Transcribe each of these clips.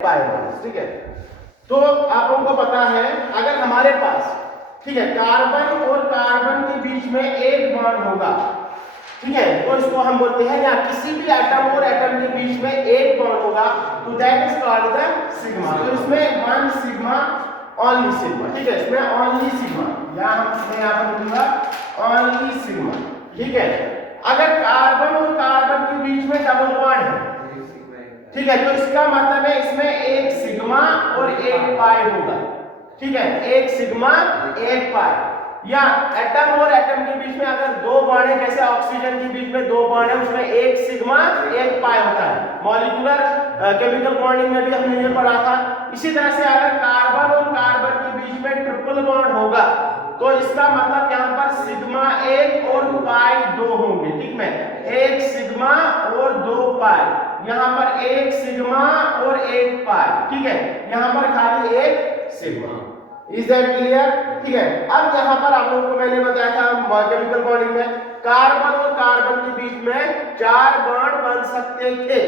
Pi bonds, ठीक है। तो आप लोगों को पता है अगर हमारे पास, ठीक है, कार्बन और कार्बन के बीच में एक बॉन्ड होगा, ठीक है, तो इसको हम बोलते हैं, या किसी भी एटम और एटम के बीच में एक बॉन्ड होगा तो that is called the sigma. तो इसमें वन सिग्मा, ओनली सिग्मा, ठीक है, इसमें ओनली सिग्मा, या मैं यहां पर लिखूंगा ओनली सिग्मा, ठीक है। अगर कार्बन और कार्बन के बीच में डबल बॉन्ड है, ठीक है, तो इसका मतलब है इसमें एक सिग्मा और एक पाई होगा, ठीक है, एक सिग्मा एक पाई। या एटम और एटम के बीच में अगर दो बॉन्ड है, जैसे ऑक्सीजन के बीच में दो बॉन्ड है, उसमें एक सिग्मा एक पाई होता है। मॉलिक्यूलर केमिकल बॉन्डिंग में भी हमने ये पढ़ा था। इसी तरह से अगर कार्बन और कार्बन के बीच में ट्रिपल बॉन्ड होगा तो इसका मतलब यहाँ पर सिग्मा एक और पाई दो होंगे, ठीक है, एक सिग्मा और दो पाई, यहाँ पर एक सिग्मा और एक पाई, ठीक है, यहाँ पर खाली एक सिग्मा। Is that clear? ठीक है। अब यहाँ पर आप लोगों को मैंने बताया था केमिकल बॉन्डिंग में कार्बन और कार्बन के बीच में चार बॉन्ड बन सकते थे,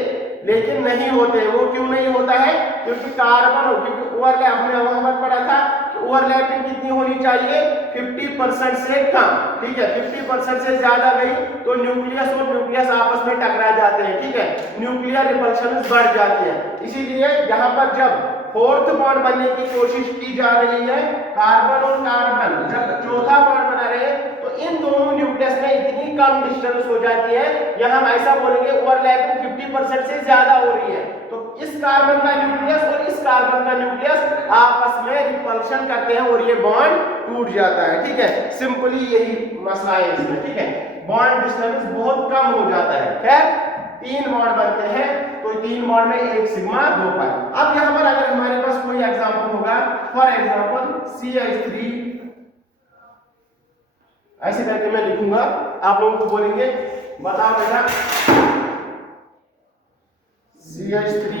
लेकिन नहीं होते। वो क्यों नहीं होता है? क्योंकि कार्बन, क्योंकि ओवरलैप, हमने वहां पर पढ़ा था कि ओवरलैपिंग कितनी होनी चाहिए, 50% से कम, ठीक है, 50% से ज्यादा गई तो न्यूक्लियस और न्यूक्लियस आपस में टकरा जाते हैं, ठीक है, न्यूक्लियर रिपल्शन बढ़ जाती है। इसीलिए यहाँ पर जब फोर्थ बॉन्ड बनने की कोशिश की जा रही है, कार्बन और कार्बन जब चौथा बॉन्ड बना रहे हैं, तो इन दोनों न्यूक्लियस में इतनी कम डिस्टेंस हो जाती है, या हम ऐसा बोलेंगे ओवरलैपिंग 50% से ज्यादा हो रही है, तो इस कार्बन का न्यूक्लियस और इस कार्बन का न्यूक्लियस आपस में रिपल्शन करते हैं और ये बॉन्ड टूट जाता है, ठीक है। सिंपली यही मसला है इसमें, ठीक है, बॉन्ड डिस्टेंस बहुत कम हो जाता है। खैर, तीन बॉन्ड बनते हैं तो तीन बॉन्ड में एक सिग्मा दो पाई। अब यहाँ पर अगर हमारे पास कोई एग्जांपल होगा, फॉर एग्जांपल CH3, ऐसे करके मैं लिखूंगा, आप लोगों को बोलेंगे बताओ बेटा CH3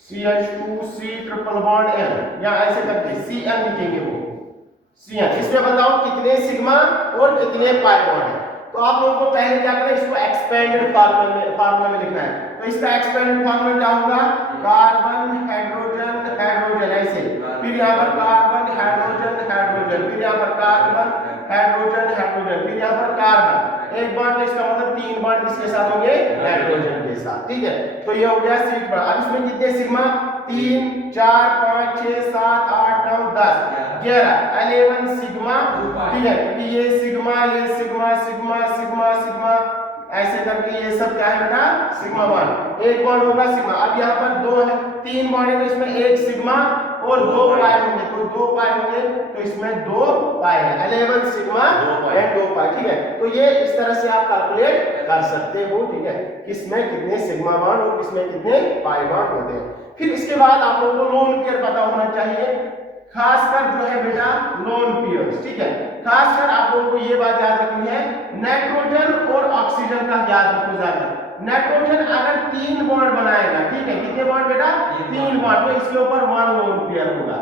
CH2 C triple bond N, या ऐसे करके CN लिखेंगे, वो CN। इसमें बताओ कितने सिग्मा और कितने पाई बॉन्ड है। तो आप लोगों को पहले क्या करना है, इसको एक्सपेंडेड फार्मूला में लिखना है। तो इसका एक्सपेंडेड फार्मूला क्या होगा, कार्बन हाइड्रोजन हाइड्रोजन, ऐसे, फिर यहाँ पर कार्बन हाइड्रोजन हाइड्रोजन, फिर यहाँ पर कार्बन हाइड्रोजन हाइड्रोजन, फिर यहाँ पर कार्बन एक बॉन्ड, तो इसका मतलब तीन बॉन्ड किसके साथ होंगे, हाइड्रोजन के साथ, ठीक है। तो ये हो गया C बॉन्ड। अब इसमें कितने सिग्मा, 3 4 5 6 7 8 9 10 11 11 सिग्मा, ठीक है, क्योंकि ये सिग्मा ये सिग्मा सिग्मा सिग्मा सिग्मा ऐसे करके ये सब क्या है बेटा, सिग्मा बॉन्ड, एक बॉन्ड होगा सिग्मा। अब यहाँ पर दो है, तीन बॉन्ड है, तो इसमें एक सिग्मा और दो पाई होंगे, तो दो पाई होंगे, तो इसमें दो पाई है, 11 सिग्मा एंड दो पाई, ठीक है। तो ये इस तरह से आप कैलकुलेट कर सकते हो, ठीक है, किसमें कितने सिग्मा बॉन्ड और किसमें कितने पाई बॉन्ड होते हैं। फिर इसके बाद आप लोगों को लोन पेयर पता होना चाहिए, खासकर जो है बेटा लोन पेयर्स, ठीक है। खासकर आप लोगों को ये बात याद रखनी है, नाइट्रोजन और ऑक्सीजन का याद रखो ज्यादा। नाइट्रोजन अगर तीन बॉन्ड बनाएगा, ठीक है, कितने बॉन्ड बेटा, तीन बॉन्ड, तो इसके ऊपर वन लोन पेयर होगा।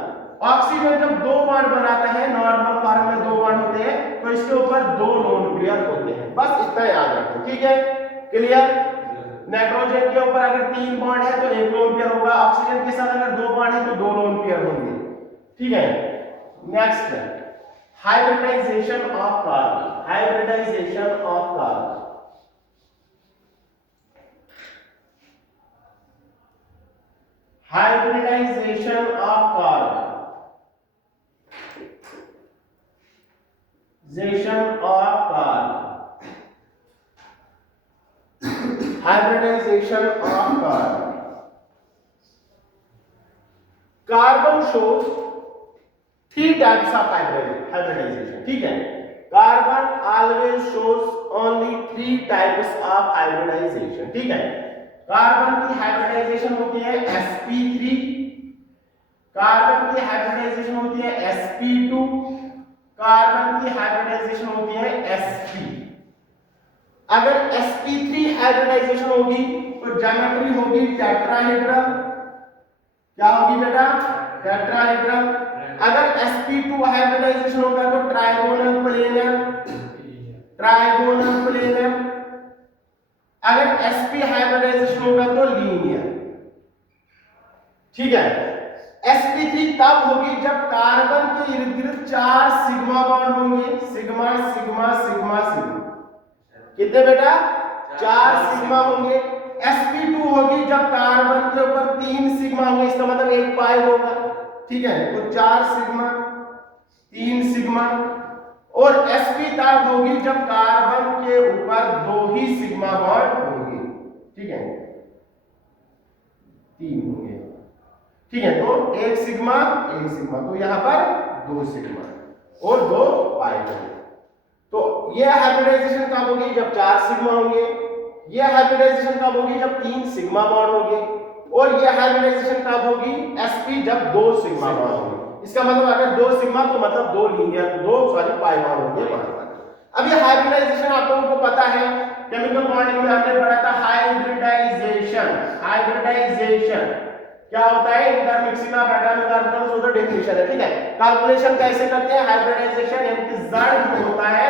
ऑक्सीजन जब दो बॉन्ड बनाता है, नॉर्मल फॉर्म में दो बॉन्ड होते हैं, तो इसके ऊपर दो लोन पेयर होते हैं। बस इतना याद रखो, ठीक है, क्लियर। नाइट्रोजन के ऊपर अगर तीन बॉन्ड है तो एक लोन पेयर होगा, ऑक्सीजन के साथ अगर दो बॉन्ड है तो दो लोन पेयर होंगे, ठीक है। नेक्स्ट है hybridization of carbon, hybridization of carbon, hybridization of carbon, जेशन of carbon, hybridization of carbon. Carbon shows three types of hybridization, ठीक है। Carbon always shows only three types of hybridization, ठीक है। Carbon की हाइब्रिडाइजेशन होती है sp3, carbon की hybridisation होती है sp2, कार्बन की हाइब्रिडाइजेशन होती है sp। अगर sp3 हाइब्रिडाइजेशन होगी तो ज्योमेट्री होगी टेट्राहेड्रल, क्या होगी बेटा, टेट्राहेड्रल। अगर sp2 हाइब्रिडाइजेशन होगा तो ट्राइगोनल प्लेनर, ट्राइगोनल प्लेनर। अगर sp हाइब्रिडाइजेशन होगा तो लीनियर, ठीक है। sp3 तब होगी जब कार्बन के इर्द गिर्द 4 सिग्मा बॉन्ड होंगे, सिग्मा सिग्मा सिग्मा सिग्मा, कितने बेटा 4 सिग्मा होंगे। sp2 होगी जब कार्बन के ऊपर 3 सिग्मा होंगे, इसका मतलब 1 पाई होगा, ठीक है। तो 4 सिग्मा 3 सिग्मा। और sp तब होगी जब कार्बन के ऊपर 2 ही सिग्मा बॉन्ड होंगे, ठीक है, 3 होंगे, ठीक है। तो 1 सिग्मा 1 सिग्मा, तो यहां पर 2 सिग्मा और 2 पाई होंगे। तो ये हाइब्रिडाइजेशन कब होगी जब 4 सिग्मा होंगे, ये हाइब्रिडाइजेशन कब होगी जब 3 सिग्मा बॉन्ड होंगे, और ये हाइब्रिडाइजेशन कब होगी sp जब 2 सिग्मा बॉन्ड होंगे। इसका मतलब अगर 2 सिग्मा तो मतलब 2 लीनियर 2 सॉरी पाई बॉन्ड होंगे वहां पर। अब ये हाइब्रिडाइजेशन आप लोगों को पता है, केमिकल बॉन्डिंग में हमने पढ़ा था हाइब्रिडाइजेशन। हाइब्रिडाइजेशन क्या होता है, इंटरमिक्सिंग ऑफ एटॉमिक ऑर्बिटल्स, वो तो डेफिनेशन है, ठीक है। कैलकुलेशन कैसे करते हैं हाइब्रिडाइजेशन, यानी कि z होता है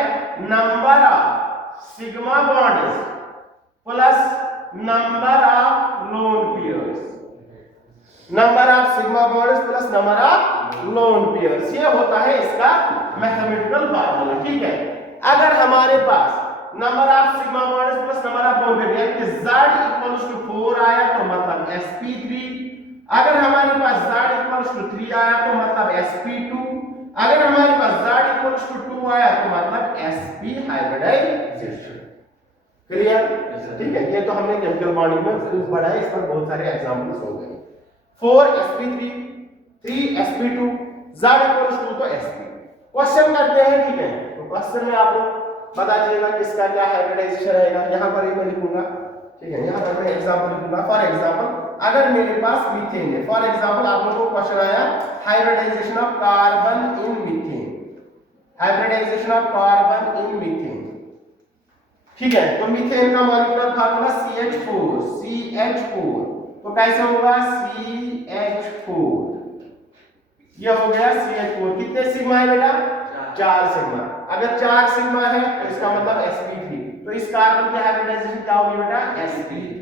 number of sigma bonds plus number of lone pairs, number of sigma bonds plus number of lone pairs, ये होता है इसका मैथमेटिकल फार्मूला, ठीक है। अगर हमारे पास number of sigma bonds plus number of lone pair यानी कि z 4 आया तो मतलब sp3, अगर हमारे पास z 3 आया तो मतलब sp2, अगर हमारे पास z 2 आया तो मतलब sp हाइब्रिडाइजेशन। क्लियर, ठीक है। ये तो हमने केमिकल बॉन्डिंग में खूब पढ़ा है, इस पर बहुत सारे एग्जांपल्स हो गए। 4 sp3 3 sp2 z 2 तो sp। क्वेश्चन करते हैं, ठीक है। तो क्वेश्चन में आप लोग बता दीजिएगा किसका क्या हाइब्रिडाइजेशन रहेगा। यहां पर ये मैं लिखूंगा, ठीक है। यहां पर मैं एग्जांपल लिखूंगा। फॉर एग्जांपल अगर मेरे पास मीथेन है, फॉर एग्जांपल आप लोगों को क्वेश्चन आया hybridization of carbon in methane, hybridization of carbon in methane, ठीक है। तो मीथेन का मॉलिक्यूलर फार्मूला CH4, तो कैसे होगा CH4, ये हो गया CH4। कितने सिग्मा है बेटा 4 सिग्मा। अगर 4 सिग्मा है तो इसका मतलब sp3, तो इस कार्बन की हाइब्रिडाइजेशन क्या होगी बेटा sp3।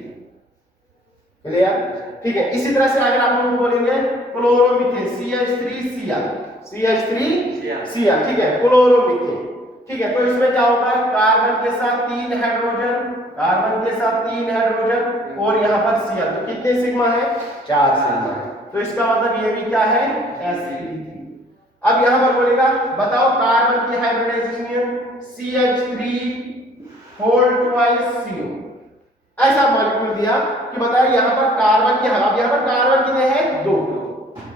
क्लियर, ठीक है। इसी तरह से अगर आप लोग बोलेंगे क्लोरोमीथेन CH3Cl, CH3Cl, ठीक है, क्लोरोमीथेन, ठीक है। तो इसमें क्या होगा कार्बन के साथ 3 हाइड्रोजन, कार्बन के साथ 3 हाइड्रोजन और यहां पर Cl, तो कितने सिग्मा है 4 सिग्मा है, तो इसका मतलब ये भी क्या है sp3। अब यहां पर बोलेगा बताओ कार्बन की hybridization CH3 whole twice CO, ऐसा मॉलिक्यूल दिया कि बताइए यहां पर कार्बन की, अब यहां पर कार्बन कितने हैं 2,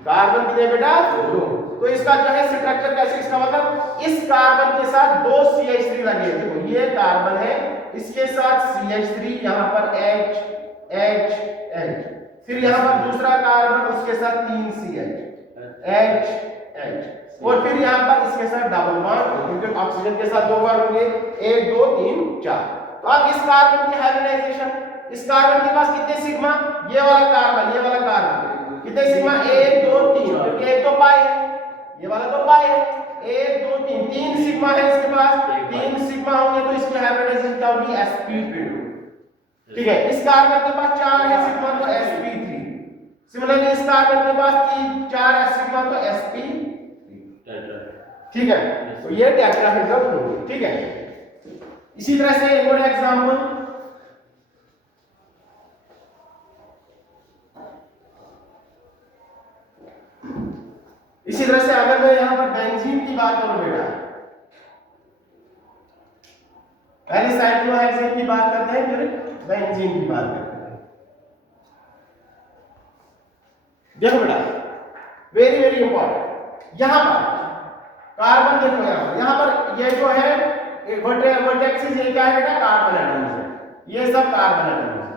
कार्बन कितने बेटा 2, तो इसका जो है स्ट्रक्चर कैसे, इसका मतलब इस कार्बन के साथ 2 CH3 लगे, देखो ये कार्बन है इसके साथ CH3, यहां पर H H H, फिर यहां पर दूसरा कार्बन उसके साथ 3 CH H H, और फिर यहां पर इसके साथ डबल बॉन्ड, क्योंकि ऑक्सीजन के साथ 2 बॉन्ड होंगे 1 2 3 4। तो अब इस कार्बन की हाइब्रिडाइजेशन, इस कार्बन के पास कितने सिग्मा, ये वाला कार्बन कितने सिग्मा 1 2 3, क्योंकि एक तो पाई है, ये वाला तो पाई है, 1 2 3 3 सिग्मा है इसके पास, 3 सिग्मा होंगे तो इसकी हाइब्रिडाइजेशन क्या होगी sp2, ठीक है। इस कार्बन के पास 4 है सिग्मा तो sp3, सिमिलरली इस कार्बन के पास 4 सिग्मा तो sp, ठीक है। तो ये टेट्राहेड्रल होगी, ठीक है। इसी तरह से एक और एग्जांपल, इसी तरह से अगर मैं यहां पर बेंजीन की बात करूं बेटा, पहले साइक्लोहेक्सेन की बात करते हैं फिर बेंजीन की बात करते हैं। देखो बेटा वेरी वेरी इंपॉर्टेंट, यहां पर कार्बन देखो, यहां पर ये जो है वर्टेक्सिस, ये क्या है बेटा कार्बन एटम्स है, ये सब कार्बन एटम्स है।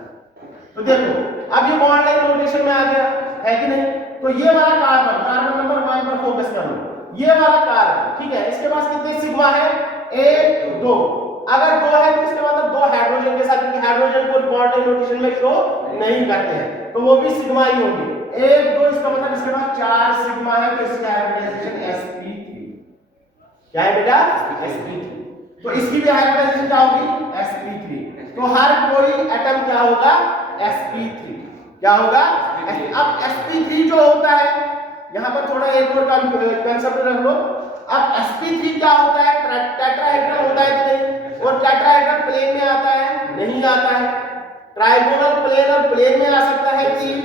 तो देखो अब ये बॉन्ड लाइन रोटेशन में आ गया है कि नहीं, तो ये वाला कार्बन, कार्बन नंबर 1 पर फोकस कर लो, ये वाला कार्बन, ठीक है, इसके पास कितने सिग्मा है 1 2, अगर 2 है तो इसका मतलब 2 हाइड्रोजन के साथ, क्योंकि हाइड्रोजन को बॉन्ड लाइन रोटेशन में शो नहीं करते हैं, तो वो भी सिग्मा ही होगी 1 2, इसका मतलब इसके पास 4 सिग्मा है, तो इसका हाइब्रिडाइजेशन sp3, क्या है बेटा sp3, तो इसकी भी हाइब्रिडाइजेशन क्या होगी sp3। तो हर कोई एटम क्या होगा, sp3। क्या होगा, अब sp3 जो होता है, यहां पर थोड़ा एक और कंसेप्ट रख लो। अब sp3 क्या होता है, टेट्राहेड्रल होता है कि नहीं, और टेट्राहेड्रल प्लेन में आता है, नहीं आता है। ट्राइगोनल प्लेन और प्लेन में आ सकता है तीन,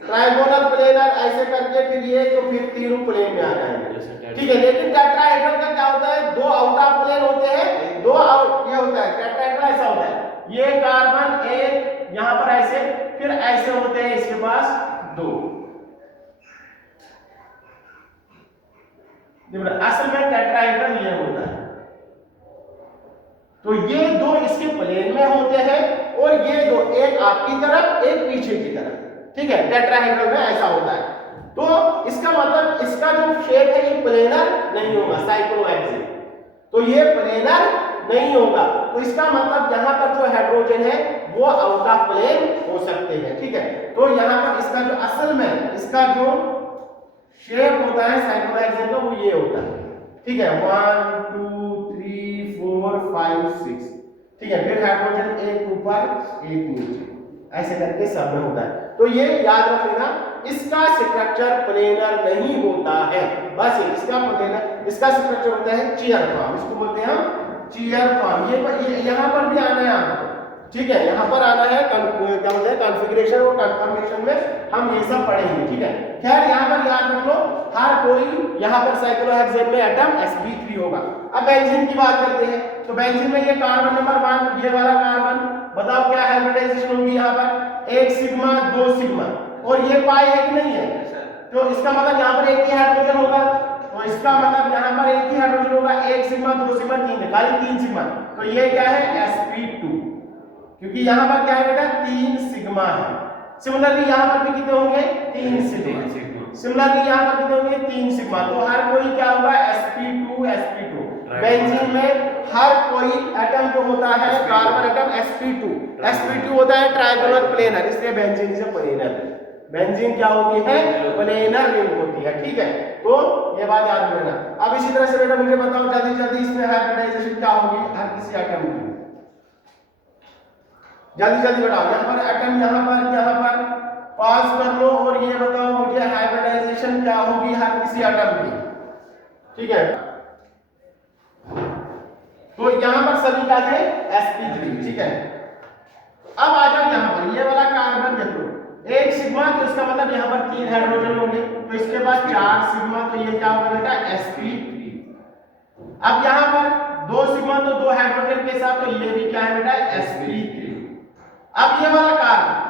ट्राइगोनल प्लेनर ऐसे करके फिर ये, तो फिर तीनों प्लेन में आ जाएंगे, ठीक है। लेकिन टेट्राहेड्रल का क्या होता है, दो आउट ऑफ प्लेन होते हैं, दो आउट, ये होता है टेट्राहेड्रल ऐसा होता है, ये कार्बन एक यहां पर ऐसे, फिर ऐसे होते हैं इसके पास दो। असल में टेट्राहेड्रल ये होता है, तो ये दो इसके प्लेन में होते हैं और ये दो, एक आपकी तरफ एक पीछे की तरफ, ठीक है। टेट्राहेड्रल में ऐसा होता है, तो इसका मतलब इसका जो शेप है ये प्लेनर नहीं होगा, साइक्लोहेक्सेन, तो ये प्लेनर नहीं होगा। तो इसका मतलब यहाँ पर जो हाइड्रोजन है वो आउट ऑफ प्लेन हो सकते हैं, ठीक है। तो यहाँ पर इसका जो असल में इसका जो शेप होता है साइक्लोहेक्सेन का वो ये होता है, ठीक है। 1 2 3 4 5 6, ठीक है। फिर हाइड्रोजन एक ऊपर एक नीचे ऐसे करके सब में होता है। तो ये याद रख लेना, इसका स्ट्रक्चर प्लेनर नहीं होता है, बस इसका प्लेनर, इसका स्ट्रक्चर होता है चेयर फॉर्म, इसको बोलते हैं हम चेयर फॉर्म। ये यहाँ पर भी आना है आपको, ठीक है, यहाँ पर आना है, क्या बोलते हैं कॉन्फ़िगरेशन और कन्फर्मेशन में हम ये सब पढ़ेंगे, ठीक है। खैर यहाँ पर याद रख लो, हर कोई यहाँ पर साइक्लोहेक्सेन में एटम sp3 होगा। अब बेंजीन की बात करते हैं, तो बेंजीन में ये कार्बन नंबर 1, ये वाला कार्बन, बताओ क्या हाइब्रिडाइजेशन होगी यहाँ पर, 1 सिग्मा 2 सिग्मा, और ये पाई है कि नहीं है, तो इसका मतलब यहाँ पर एक ही हाइड्रोजन होगा, तो इसका मतलब यहाँ पर एक ही हाइड्रोजन होगा, 1 सिग्मा 2 सिग्मा 3 है, खाली 3 सिग्मा, तो ये क्या है sp2, क्योंकि यहाँ पर क्या है बेटा 3 सिग्मा है। सिमिलरली यहाँ पर भी कितने होंगे, 3 सिग्मा, सिमिलरली यहाँ पर कितने होंगे, 3 सिग्मा, तो हर कोई क्या होगा sp2। बेंजीन में हर कोई एटम जो होता है कार्बन एटम sp2 होता है ट्राइगोनल प्लेनर, इसलिए बेंजीन से प्लेनर, बेंजीन क्या होती है, प्लेनर रिंग होती है, ठीक है। तो ये बात याद रखना। अब इसी तरह से बेटा मुझे बताओ जल्दी जल्दी इसमें हाइब्रिडाइजेशन क्या होगी हर किसी एटम की, जल्दी जल्दी बताओ। यहाँ पर एटम यहाँ पर पास कर लो और ये बताओ मुझे हाइब्रिडाइजेशन क्या होगी हर किसी एटम की, ठीक है। तो यहाँ पर सभी क्या थे sp3, ठीक है। अब आ जाओ यहाँ पर, ये वाला कार्बन देख लो, 1 सिग्मा, तो इसका मतलब यहाँ पर 3 हाइड्रोजन होंगे, तो इसके पास 4 सिग्मा, तो ये क्या होगा बेटा sp3। अब यहाँ पर 2 सिग्मा, तो 2 हाइड्रोजन के साथ, तो ये भी क्या है बेटा sp3। अब ये वाला कार्बन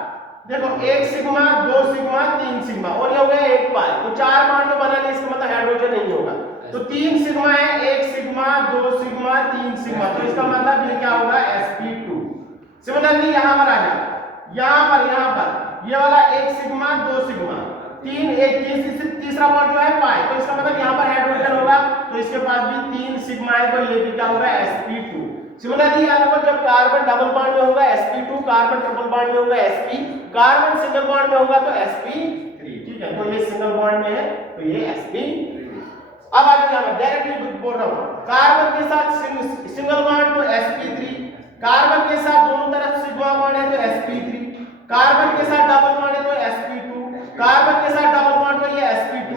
देखो, 1 सिग्मा 2 सिग्मा 3 सिग्मा, और ये हो गया 1 पाई, तो 4 बॉन्ड बना नहीं, इसका मतलब हाइड्रोजन नहीं होगा, तो 3 सिग्मा है, 1 सिग्मा 2 सिग्मा 3 सिग्मा, तो इसका मतलब ये क्या होगा sp2। सिमिलरली यहाँ पर आ जाओ, यहाँ पर ये वाला 1 सिग्मा 2 सिग्मा 3 1 तीसरा बॉन्ड जो है पाई, तो इसका मतलब यहाँ पर हाइड्रोजन होगा, तो इसके पास भी 3 सिग्मा है, तो ये भी क्या होगा sp2। सिमिलरली यहाँ पर जब कार्बन डबल बॉन्ड में होगा sp2, कार्बन ट्रिपल बॉन्ड में होगा sp, कार्बन सिंगल बॉन्ड में होगा तो sp3, ठीक है। तो ये सिंगल बॉन्ड में है, तो ये sp3। अब आगे यहाँ पर डायरेक्टली बोल रहा हूँ, कार्बन के साथ सिंगल बॉन्ड तो sp3, कार्बन के साथ दोनों तरफ सिग्मा बॉन्ड है तो sp3, कार्बन के साथ डबल बॉन्ड है तो sp2, कार्बन के साथ डबल बॉन्ड तो ये sp2,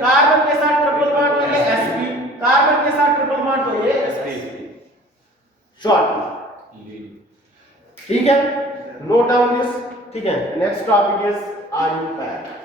कार्बन के साथ ट्रिपल बॉन्ड तो ये sp, कार्बन के साथ ट्रिपल बॉन्ड तो ये sp3। शॉर्ट, ठीक है, नोट डाउन दिस, ठीक है। Next topic is IUPAC।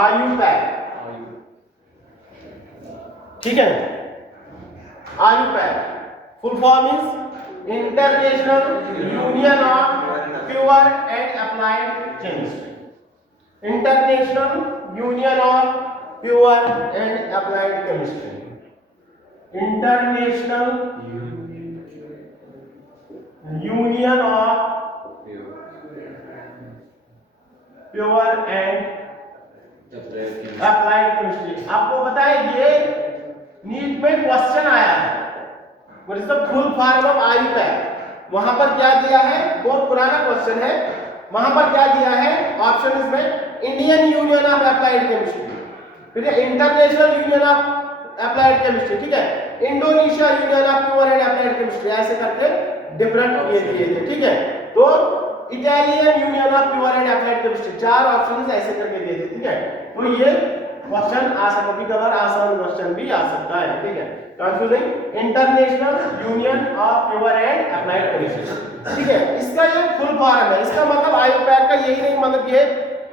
IUPAC, ठीक है। IUPAC full form is international union of pure and applied chemistry, international union of pure and applied chemistry, international union of pure and applied chemistry. आपको पता है ये NEET में question आया है, what is the full form of IUPAC. वहां पर क्या दिया है, बहुत पुराना क्वेश्चन है, वहां पर क्या दिया है ऑप्शन इसमें Indian union of applied chemistry, ठीक है, international union of applied chemistry, ठीक है, Indonesia union of pure and applied chemistry, ऐसे करके डिफरेंट ये दिए थे, ठीक है। तो Italian union of pure and applied chemistry, चार ऑप्शंस ऐसे करके दिए थे, ठीक है। तो ये क्वेश्चन आ सकता है, कभी कभार आसान क्वेश्चन भी आ सकता है, ठीक है। Confusing international union of pure and applied chemistry, ठीक है। इसका ये फुल फॉर्म है, इसका मतलब आईयूपैक का यही नहीं मतलब ये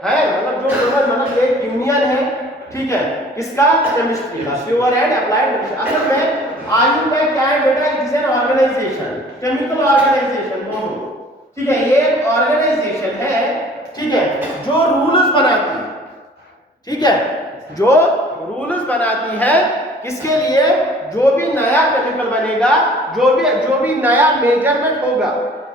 है, मतलब जो मतलब एक यूनियन है, ठीक है, इसका केमिस्ट्री का प्योर एंड अप्लाइड केमिस्ट्री। असल में आईयूपैक क्या है बेटा, it is an organization, chemical organization दोनों, ठीक है, ये एक ऑर्गेनाइजेशन है, ठीक है, जो रूल्स बनाती है, ठीक है, जो रूल्स बनाती है किसके लिए, जो भी नया केमिकल बनेगा, जो भी नया मेजरमेंट होगा,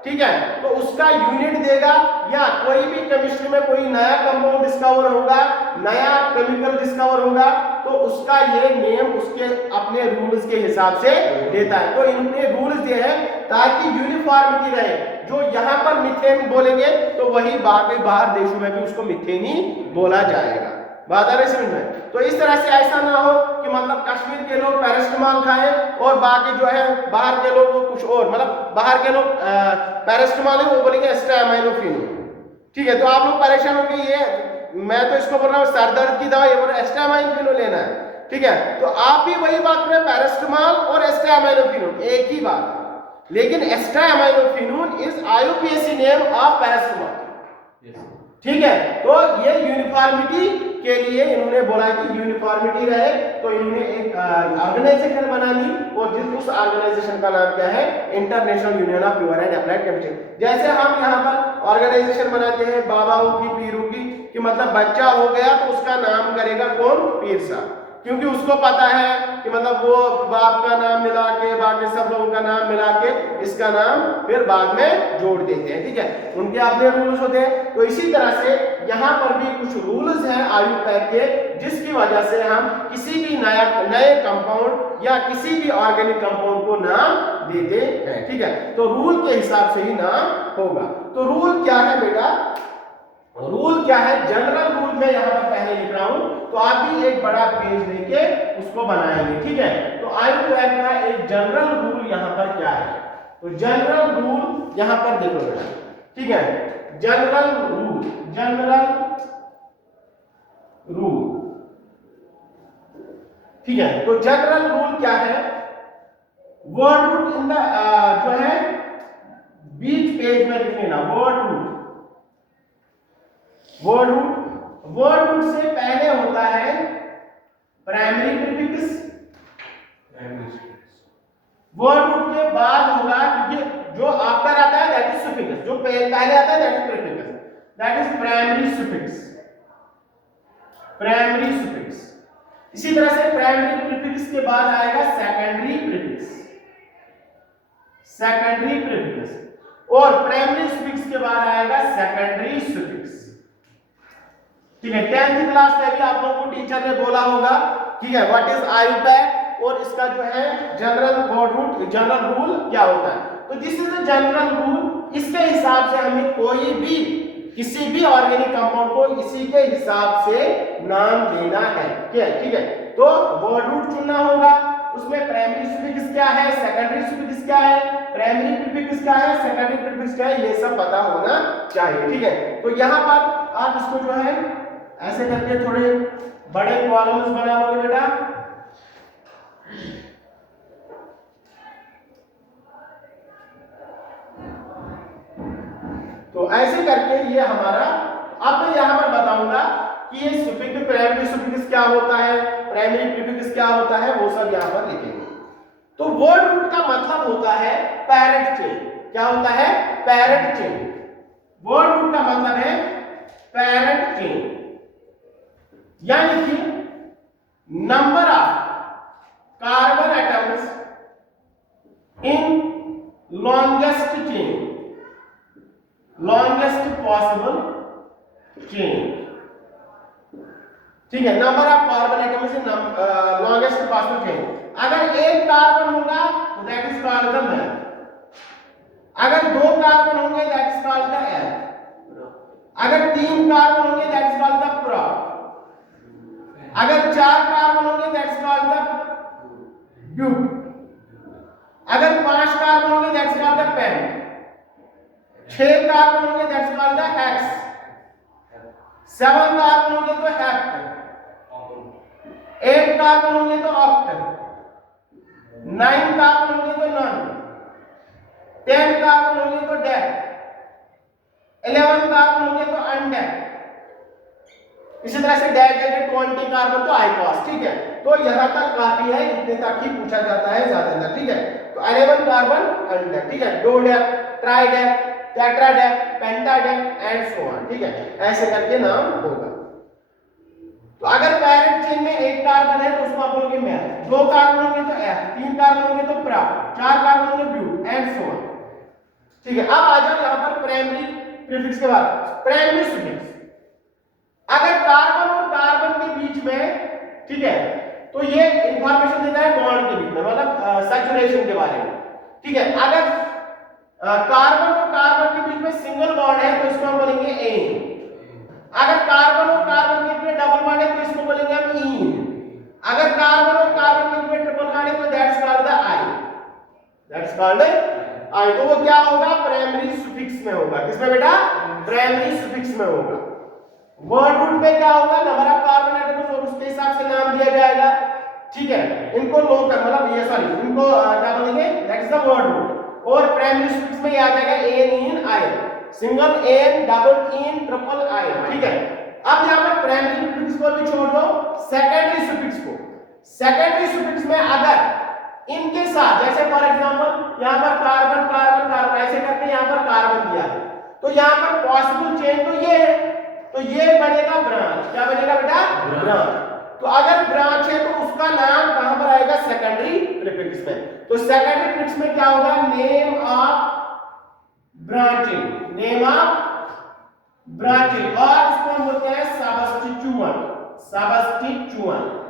ठीक है, तो उसका यूनिट देगा, या कोई भी केमिस्ट्री में कोई नया कंपाउंड डिस्कवर होगा, नया केमिकल डिस्कवर होगा, तो उसका ये नेम उसके अपने रूल्स के हिसाब से देता है। तो इनने रूल्स दिए हैं ताकि यूनिफॉर्मिटी रहे, जो यहाँ पर मीथेन बोलेंगे तो वही बाकी बाहर देशों में भी उसको मीथेन ही बोला जाएगा। बात आ रही समझ में? तो इस तरह से ऐसा ना हो कि मतलब कश्मीर के लोग पैरासिटामोल खाएं और बाकी जो है बाहर के लोग कुछ और, मतलब बाहर के लोग पैरासिटामोल है वो बोलेंगे एस्टामाइनोफेन, ठीक है। तो आप लोग परेशान होंगे, ये मैं तो इसको बोल रहा हूँ सर दर्द की दवा, ये बोल रहा है एस्टामाइनोफेन लेना है, ठीक है। तो आप भी वही बात करें, पैरासिटामोल और एस्टामाइनोफेन एक ही बात, लेकिन acetaminophen is IUPAC name of paracetamol, ठीक है। तो ये यूनिफॉर्मिटी के लिए इन्होंने बोला कि यूनिफॉर्मिटी रहे, तो इन्होंने एक ऑर्गेनाइजेशन बना ली, और उस ऑर्गेनाइजेशन का नाम क्या है, international union of pure and applied chemistry. जैसे हम यहाँ पर ऑर्गेनाइजेशन बनाते हैं बाबाओं की, पीरों की, कि मतलब बच्चा हो गया तो उसका नाम करेगा कौन, पीर साहब, क्योंकि उसको पता है कि मतलब वो बाप का नाम मिला के बाकी सब लोगों का नाम मिला के इसका नाम फिर बाद में जोड़ देते हैं, ठीक है, उनके अपने रूल्स होते हैं। तो इसी तरह से यहाँ पर भी कुछ रूल्स हैं आईयूपैक के, जिसकी वजह से हम किसी भी नए कंपाउंड या किसी भी ऑर्गेनिक कंपाउंड को नाम देते हैं, ठीक है। तो रूल के हिसाब से ही नाम होगा। तो रूल क्या है बेटा, रूल क्या है, जनरल रूल मैं यहाँ पर पहले लिख रहा हूं, तो आप भी एक बड़ा पेज लेके उसको बनाएंगे, ठीक है। तो आईयूपैक का एक जनरल रूल यहाँ पर क्या है, तो जनरल रूल यहाँ पर देखो बेटा, ठीक है, जनरल रूल, ठीक है। तो जनरल रूल क्या है, वर्ड रूट इन द जो है बीच पेज में लिख लेना, वर्ड रूट से पहले होता है प्राइमरी प्रीफिक्स, वर्ड रूट के बाद होगा, क्योंकि जो आफ्टर आता है दैट इज सुफिक्स, जो पहले आता है that is prefix, that is primary suffix. इसी तरह से प्राइमरी प्रीफिक्स के बाद आएगा सेकेंडरी प्रीफिक्स, और प्राइमरी सुफिक्स के बाद आएगा सेकेंडरी सुफिक्स, ठीक है। 10th क्लास में भी आप लोगों को टीचर ने बोला होगा, ठीक है, व्हाट इज आईयूपैक, और इसका जो है जनरल रूल क्या होता है। तो this is the general rule, इसके हिसाब से हमें कोई भी किसी भी ऑर्गेनिक कंपाउंड को इसी के हिसाब से नाम देना है, ठीक है। तो वर्ड रूट चुनना होगा, उसमें प्राइमरी सुफिक्स क्या है, सेकेंडरी सुफिक्स क्या है, प्राइमरी प्रीफिक्स क्या है, सेकेंडरी प्रीफिक्स क्या है, ये सब पता होना चाहिए, ठीक है। तो यहाँ पर आप इसको जो है ऐसे करके थोड़े बड़े कॉलम्स बना लोगे बेटा, तो ऐसे करके ये हमारा, अब मैं यहां पर बताऊंगा कि ये सुफिक्स, प्राइमरी सुफिक्स क्या होता है, प्राइमरी प्रीफिक्स क्या होता है, वो सब यहां पर लिखेंगे। तो वर्ड रूट का मतलब होता है पैरेंट चेन, क्या होता है, पैरेंट चेन। वर्ड रूट का मतलब है पैरेंट चेन, यानी कि number of carbon atoms in longest chain, longest possible chain. ठीक है, number of carbon atom is longest possible chain. अगर एक कार्बन होगा तो that is called the math, अगर दो कार्बन होंगे that is called the eighth, अगर तीन कार्बन होंगे that is called the prop, अगर चार कार्बन होंगे that is called the but, अगर पांच कार्बन होंगे that is called the pent, छह कार्बन होंगे that is called the hex, seven carbon होंगे तो हेप्ट, एट कार्बन होंगे तो ऑक्ट, नाइन कार्बन होंगे तो नॉन, 10 कार्बन होंगे तो डेक, 11 कार्बन होंगे तो अनडेक, इसी तरह से डेक 20 कार्बन तो आईकॉस। ठीक है, तो यहां तक काफी है, इतने तक ही पूछा जाता है ज्यादातर। ठीक है, तो 11 कार्बन अनडेक। ठीक है, डोडेक, ट्राइडेक, टेट्राडेक, पेंटाडेक एंड सो ऑन। ठीक है, ऐसे करके नाम होगा। तो अगर पैरेंट चेन में एक कार्बन है तो उसको आप बोलोगे मैथ, दो कार्बन होंगे तो एथ, तीन कार्बन होंगे तो प्रा, चार कार्बन होंगे ब्यूट एंड सो ऑन। ठीक है, अब आ जाओ यहां पर प्राइमरी प्रीफिक्स के बाद प्राइमरी सुफिक्स। अगर कार्बन और कार्बन के बीच में, ठीक है, तो ये इंफॉर्मेशन देता है बॉन्ड के बीच में, मतलब सैचुरेशन के बारे में। ठीक है, अगर कार्बन और कार्बन के बीच में सिंगल बॉन्ड है तो इसको हम बोलेंगे एन, अगर कार्बन और कार्बन के बीच में डबल बॉन्ड है तो इसको बोलेंगे हम इन, अगर कार्बन और कार्बन के बीच में ट्रिपल बॉन्ड है तो that's called the I, that's called I. तो वो क्या होगा, प्राइमरी सुफिक्स में होगा। किसमें बेटा, प्राइमरी सुफिक्स में होगा। वर्ड रूट पे क्या होगा, नंबर ऑफ कार्बन एटम्स और उसके हिसाब से नाम दिया जाएगा। ठीक है, इनको लोग मतलब ये सॉरी इनको क्या बोलेंगे, that is the word root. और प्राइमरी सुफिक्स में आ जाएगा ane ene yne, single ane, double ene, triple yne. ठीक है, अब यहां पर प्राइमरी सुफिक्स को भी छोड़ दो, सेकेंडरी सुफिक्स को। सेकेंडरी सुफिक्स में अगर इनके साथ, जैसे फॉर एग्जांपल यहां पर कार्बन कार्बन कार्बन ऐसे करके यहां पर कार्बन दिया है, तो यहां पर पॉसिबल चेन तो ये है, तो ये बनेगा ब्रांच। क्या बनेगा बेटा, ब्रांच। तो अगर ब्रांच है तो उसका नाम कहां पर आएगा, सेकेंडरी प्रीफिक्स में। तो सेकेंडरी प्रीफिक्स में क्या होगा, name of branching, name of branching, और इसको हम बोलते हैं सबस्टिट्यूएंट, सबस्टिट्यूएंट।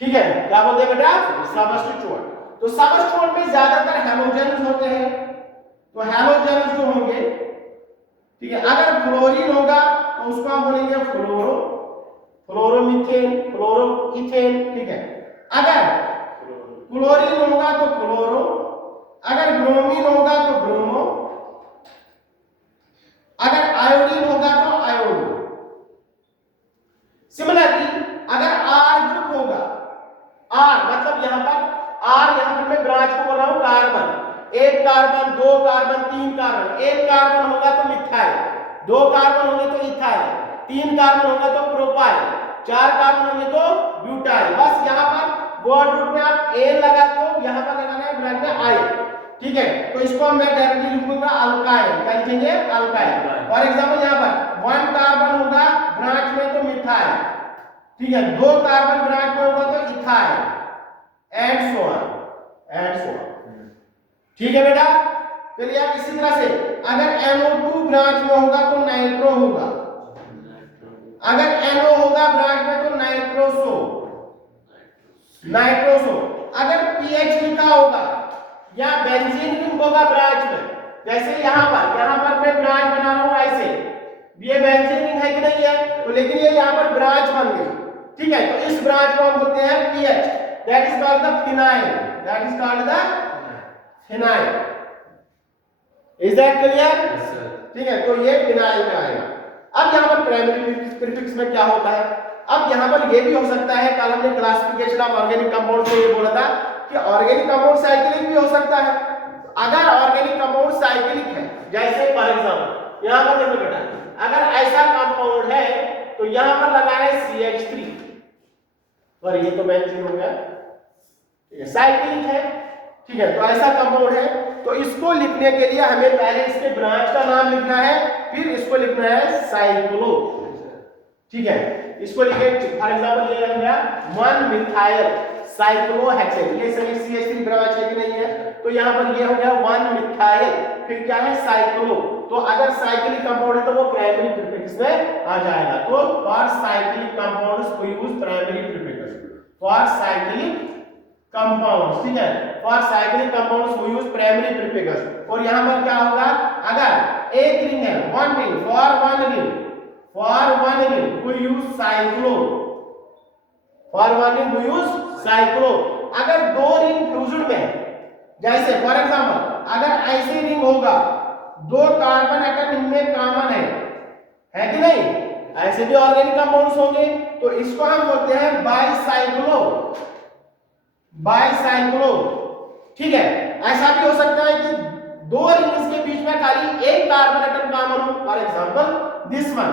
ठीक है, क्या बोलते हैं बेटा, सबस्टिट्यूएंट। तो सबस्टिट्यूएंट में ज्यादातर हैलोजेन्स होते हैं, तो हैलोजेन्स जो होंगे, ठीक है, अगर फ्लोरीन होगा तो उसको हम बोलेंगे फ्लोरो, फ्लोरोमीथेन, फ्लोरोइथेन। ठीक है, अगर क्लोरीन होगा तो क्लोरो, अगर ब्रोमीन होगा तो ब्रोमो, अगर आयोडीन होगा तो आयोडो। सिमिलरली अगर आर ग्रुप होगा, आर मतलब यहां पर आर, यहां पर मैं ब्रांच को बोल रहा हूं कार्बन, एक कार्बन, दो कार्बन, तीन कार्बन। एक कार्बन होगा तो मिथाइल, दो कार्बन होंगे तो इथाइल, तीन कार्बन होगा तो प्रोपाइल, चार कार्बन होंगे तो ब्यूटाइल। बस यहां पर वर्ड रूट में आप ए लगाते हो, यहां पर लगाना है ब्रैकेट में आई। ठीक है, तो इसको मैं डायरेक्टली लिखूंगा अल्काइल। क्या लिखेंगे, अल्काइल। फॉर एग्जांपल यहां पर वन कार्बन होगा ब्रांच में तो मिथाइल, ठीक है, दो कार्बन ब्रांच में होगा तो ethyl and so on, and so on. ठीक है बेटा, चलिए आप इसी तरह से अगर NO2 ब्रांच में होगा तो नाइट्रो होगा, अगर NO होगा ब्रांच में तो नाइट्रोसो, नाइट्रोसो। अगर PH लिखा होगा या बेंजीन रिंग होगा ब्रांच में, जैसे यहां पर मैं ब्रांच बना रहा हूं ऐसे, ये बेंजीन रिंग है कि नहीं है, तो लेकिन ये यहां पर ब्रांच बन गई। ठीक है, तो इस ब्रांच को हम बोलते हैं PH, that is called the phenyl, that is called the phenyl. Is that clear? ठीक है, तो ये फिनाइल में आएगा। अब यहां पर प्राइमरी प्रीफिक्स में क्या होता है, अब यहां पर ये भी हो सकता है, कल हमने क्लासिफिकेशन ऑफ ऑर्गेनिक कंपाउंड से ये बोला था कि ऑर्गेनिक कंपाउंड साइक्लिक भी हो सकता है। अगर ऑर्गेनिक कंपाउंड साइक्लिक है, जैसे फॉर एग्जांपल यहां पर देखो बेटा, अगर ऐसा कंपाउंड है तो यहां पर लगा है CH3, और ये तो बेंजीन हो गया, ये साइक्लिक है। ठीक है, तो ऐसा कंपाउंड है, तो इसको लिखने के लिए हमें पहले इसके ब्रांच का नाम लिखना है, फिर इसको लिखना है साइक्लो। ठीक है, इसको लिखे फॉर एग्जांपल ये हो गया 1 मिथाइल साइक्लोहेक्सेन, ये सभी CH3 ब्रांच है कि नहीं है, तो यहां पर ये हो गया 1 मिथाइल फिर क्या है साइक्लो, तो अगर साइक्लिक कंपाउंड है तो वो प्राइमरी प्रीफिक्स में आ जाएगा। तो for cyclic compounds we use primary prefix, for cyclic compounds, ठीक है, for cyclic compounds we use primary prefix. और यहां पर क्या होगा, अगर एक रिंग है, one ring, for one ring we use cyclo, for one ring we use cyclo. अगर दो रिंग फ्यूजन में, जैसे फॉर एग्जांपल अगर ऐसी रिंग होगा, दो कार्बन एटम इनमें कॉमन है कि नहीं, ऐसे भी ऑर्गेनिक कंपाउंड्स होंगे, तो इसको हम बोलते हैं बाइसाइक्लो, बाइसाइक्लो, ठीक है। ऐसा भी हो सकता है कि दो रिंग्स के बीच में खाली एक कार्बन एटम कॉमन हो, for example this one.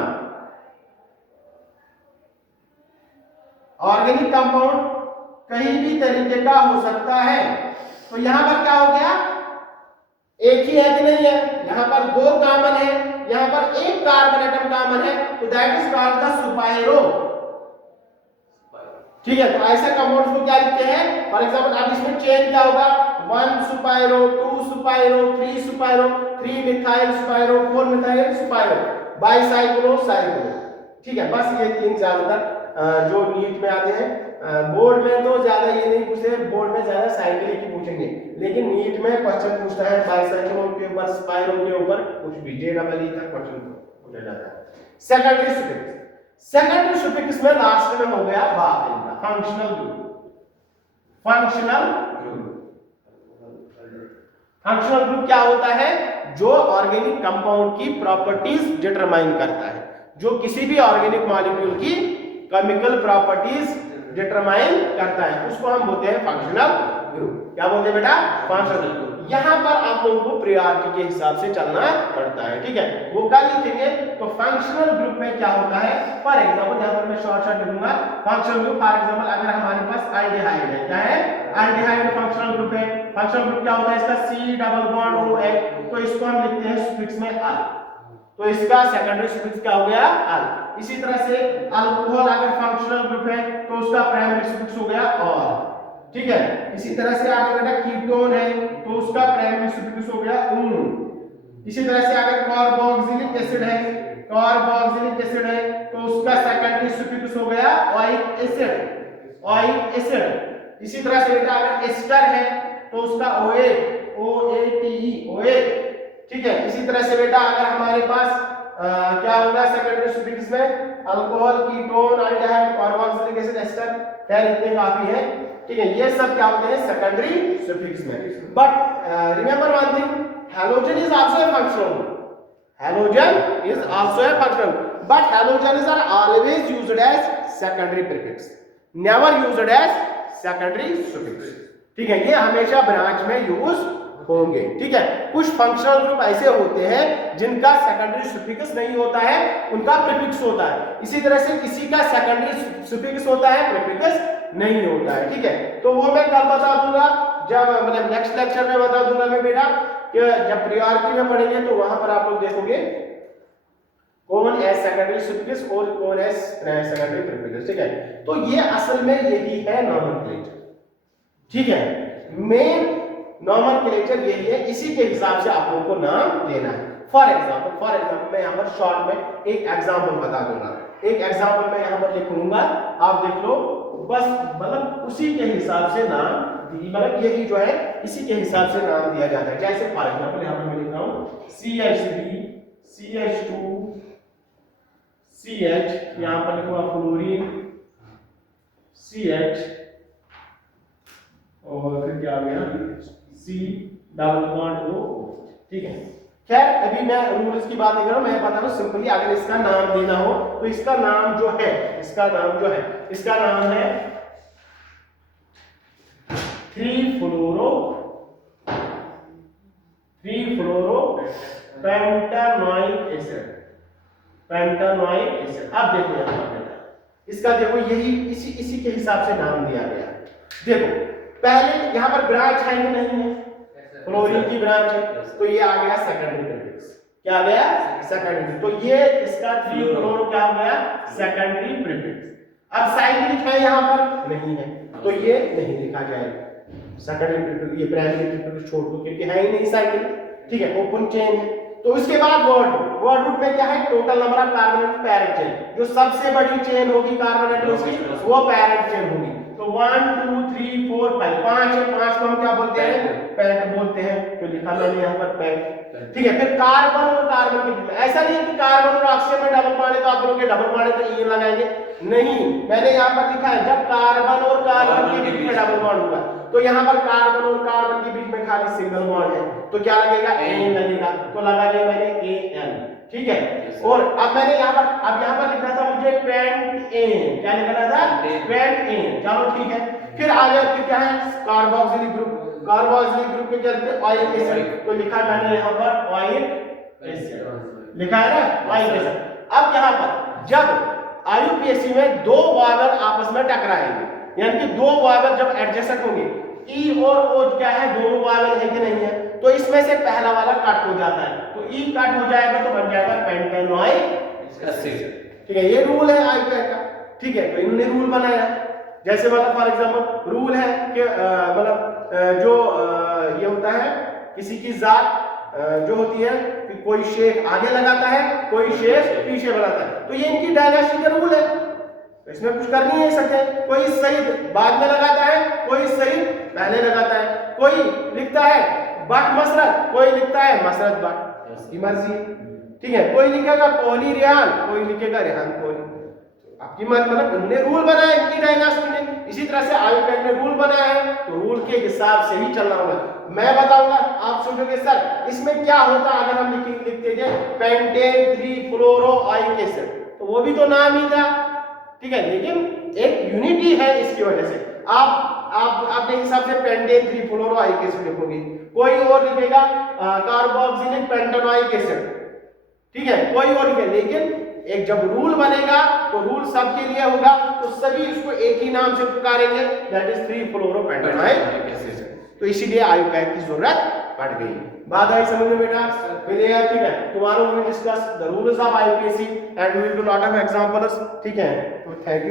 Organic compound कहीं भी तरीके का हो सकता है, तो यहां पर क्या हो गया, एक ही है कि नहीं है, यहां पर दो कॉमन है, यहां पर एक कार्बन एटम कॉमन है, तो दैट इज कॉल्ड द सुपाइरो, ठीक है। तो ऐसे कंपाउंड्स को क्या लिखते हैं, फॉर एग्जांपल अब इसमें चेन क्या होगा, 1 सुपाइरो, 2 सुपाइरो, 3 सुपाइरो, 3 मिथाइल सुपाइरो, 4 मिथाइल सुपाइरो, बाइसाइक्लो, साइक्लो, ठीक है। बस ये तीन ज्यादातर जो नीट में आते हैं, बोर्ड में तो ज्यादा ये नहीं पूछते, बोर्ड में ज्यादा साइक्लिक ही पूछेंगे, लेकिन नीट में क्वेश्चन पूछता है बाइसाइक्लो के ऊपर, स्पाइरो के ऊपर, कुछ भी JEE का क्वेश्चन पूछा जाता है। सेकेंडरी सुफिक्स, सेकेंडरी सुफिक्स में लास्ट में हो गया functional group, functional group, functional group क्या होता है, जो ऑर्गेनिक कंपाउंड की प्रॉपर्टीज डिटरमाइन करता है, जो किसी भी ऑर्गेनिक मॉलिक्यूल की केमिकल प्रॉपर्टीज डिटरमाइन करता है, उसको हम बोलते हैं फंक्शनल ग्रुप। क्या बोलते हैं बेटा, फंक्शनल ग्रुप। यहां पर आप लोगों को प्रायोरिटी के हिसाब से चलना पड़ता है, ठीक है, वो क्या लिखेंगे, तो फंक्शनल ग्रुप में क्या होता है, फॉर एग्जांपल यहां पर मैं शॉर्ट लिखूंगा फंक्शनल ग्रुप, फॉर एग्जांपल अगर हमारे पास एल्डिहाइड है, क्या है, एल्डिहाइड फंक्शनल ग्रुप है। फंक्शनल ग्रुप क्या होता है, इसका C डबल बॉन्ड O है, तो इसको हम लिखते हैं सुफिक्स में अल, तो इसका सेकेंडरी सुफिक्स क्या हो गया, अल। इसी तरह से अल्कोहल अगर फंक्शनल ग्रुप है तो उसका प्राइमरी सुफिक्स हो गया और, ठीक है। इसी तरह से अगर बेटा कीटोन है तो उसका प्राइमरी सुफिक्स हो गया उन। इसी तरह से अगर कार्बोक्सिलिक एसिड है, कार्बोक्सिलिक एसिड है तो उसका सेकेंडरी सुफिक्स हो गया ओइक एसिड, ओइक एसिड। इसी तरह से बेटा अगर एस्टर है तो उसका OATE, OA, ठीक है। इसी तरह से बेटा अगर हमारे पास क्या होगा सेकेंडरी सुफिक्स में, alcohol, ketone, aldehyde, carboxylic acid, ester, खैर इतने काफी है, ठीक है। ये सब क्या होते हैं सेकेंडरी सुफिक्स में। But remember one thing, halogen is also a functional group, halogen is also a functional, but halogen are always used as secondary prefix, never used as secondary suffix, ठीक है। ये हमेशा ब्रांच में use होंगे, ठीक है। कुछ फंक्शनल ग्रुप ऐसे होते हैं जिनका सेकेंडरी सुफिक्स नहीं होता है, उनका प्रीफिक्स होता है। इसी तरह से किसी का सेकेंडरी सुफिक्स होता है, प्रीफिक्स नहीं होता है, ठीक है। तो वो मैं कल बता दूंगा, जब मतलब नेक्स्ट लेक्चर में बता दूंगा मैं बेटा, कि जब प्रायोरिटी में पढ़ेंगे तो वहां पर आप लोग देखोगे कौन है सेकेंडरी सुफिक्स और कौन है सेकेंडरी प्रीफिक्स, ठीक है। तो ये असल में यही है नॉमेनक्लेचर, ठीक है। मेन नॉमेनक्लेचर यही है, इसी के हिसाब से आप लोगों को नाम देना है। फॉर एग्जांपल मैं यहाँ पर शॉर्ट में एक एग्जांपल बता दूंगा, एक एग्जांपल मैं यहाँ पर लिख लूंगा, आप देख लो, बस मतलब उसी के हिसाब से नाम, मतलब यही जो है इसी के हिसाब से नाम दिया जाता है। जैसे फॉर एग्जांपल यहाँ पर मैं लिख रहा हूँ CH3, CH2, CH, यहाँ पर लिखूंगा फ्लोरीन, CH, और फिर क्या आ गया C डबल बॉन्ड O, ठीक है। खैर अभी मैं रूल्स की बात नहीं कर रहा हूं, मैं बता रहा हूं सिंपली, अगर इसका नाम देना हो तो इसका नाम जो है, इसका नाम है 3-फ्लोरो पेंटानोइक एसिड, पेंटानोइक एसिड। अब देखो यहां पर इसका देखो यही इसी के हिसाब से नाम दिया गया। देखो पहले यहां पर ब्रांच है कि नहीं है, फ्लोरीन की ब्रांच है, तो ये आ गया सेकेंडरी प्रीफिक्स, क्या आ गया सेकेंडरी, तो ये इसका 3-फ्लोरो क्या हो गया सेकेंडरी प्रीफिक्स। अब साइक्लिक है यहां पर नहीं है, तो ये नहीं लिखा जाएगा सेकेंडरी प्रीफिक्स, ये प्राइमरी प्रीफिक्स छोड़ दो क्योंकि है ही नहीं साइक्लिक, ठीक है, ओपन चेन है। तो उसके बाद वर्ड रूट में क्या है, total number of carbon atom parent chain, जो सबसे बड़ी चेन होगी कार्बन एटम्स की वो पैरेंट चेन होगी। तो 1 2 3 4 5 5 है, 5 को हम क्या बोलते हैं, पेंट बोलते हैं, तो लिखा मैंने यहाँ पर पेंट। ठीक है, फिर कार्बन और कार्बन के बीच में ऐसा नहीं है कि कार्बन और ऑक्सीजन में डबल बॉन्ड है तो आप लोग डबल बॉन्ड है तो ई लगाएंगे, नहीं, मैंने यहाँ पर लिखा है जब कार्बन और कार्बन के बीच में डबल बॉन्ड होगा तो यहाँ पर कार्बन और कार्बन के बीच में खाली सिंगल बॉन्ड है तो क्या लगेगा, एन लगेगा, तो लगा लिया मैंने एन। ठीक है, और अब मैंने यहाँ पर लिखना था मुझे पेंट एन, क्या लिखना था, पेंट एन। चलो ठीक है, फिर आगे फिर क्या है, कार्बोक्सिलिक ग्रुप, कार्बोक्सिलिक ग्रुप के चलते ऑइल एसिड, तो लिखा मैंने यहाँ पर ऑइल एसिड, लिखा है ना ऑइल एसिड। अब यहाँ पर जब आईयूपीएसी में दो वावेल आपस में टकराएंगे, यानी कि दो वावेल जब एडजेसेंट होंगे, ई और ओ क्या है, दोनों वावेल है कि नहीं है, तो इसमें से पहला वाला कट हो जाता है, तो ई कट हो जाएगा तो बन जाएगा पेंटेनॉइक एसिड। ठीक है, ये रूल है आईयूपीएसी का। ठीक है, तो इन्होंने रूल बनाया, जैसे मतलब फॉर एग्जांपल रूल है कि मतलब जो ये होता है किसी की जात जो होती है कि कोई शेख आगे लगाता है कोई शेख पीछे बनाता है, तो ये इनकी डायनेस्टी का रूल है, तो इसमें कुछ कर नहीं सकते। कोई सईद बाद में लगाता है, कोई सईद पहले लगाता है, कोई लिखता है बट मसरत, कोई लिखता है मसरत बट, उसकी मर्जी। ठीक है, कोई लिखेगा कोहली रेहान, कोई लिखेगा रेहान कोहली, आपकी मतलब उन्होंने रूल बनाया इनकी डायनेस्टी ने, इसी तरह से आईयूपीएसी ने रूल बनाया है, तो रूल के हिसाब से ही चलना होगा। मैं बताऊंगा, आप सोचोगे सर इसमें क्या होता अगर हम लिखते थे पेंटेन 3 फ्लोरोइक एसिड, तो वो भी तो नाम ही था। ठीक है, लेकिन एक यूनिटी है इसकी वजह से आप अपने हिसाब से पेंटेन 3 फ्लोरोइक एसिड लिखोगे, कोई और लिखेगा कार्बोक्सिलिक पेंटेनोइक एसिड। ठीक है, कोई और लिखे, लेकिन एक जब रूल बनेगा तो रूल सबके लिए होगा, तो सभी इसको एक ही नाम से पुकारेंगे, दैट इज 3 फ्लोरोपेंटेनोइक एसिड। तो इसीलिए आईयूपीएसी की जरूरत पड़ गई। बात आई समझ में बेटा, क्लियर? ठीक है, tomorrow we will discuss the rules of IUPAC and we will do lot of examples. ठीक है, तो थैंक यू।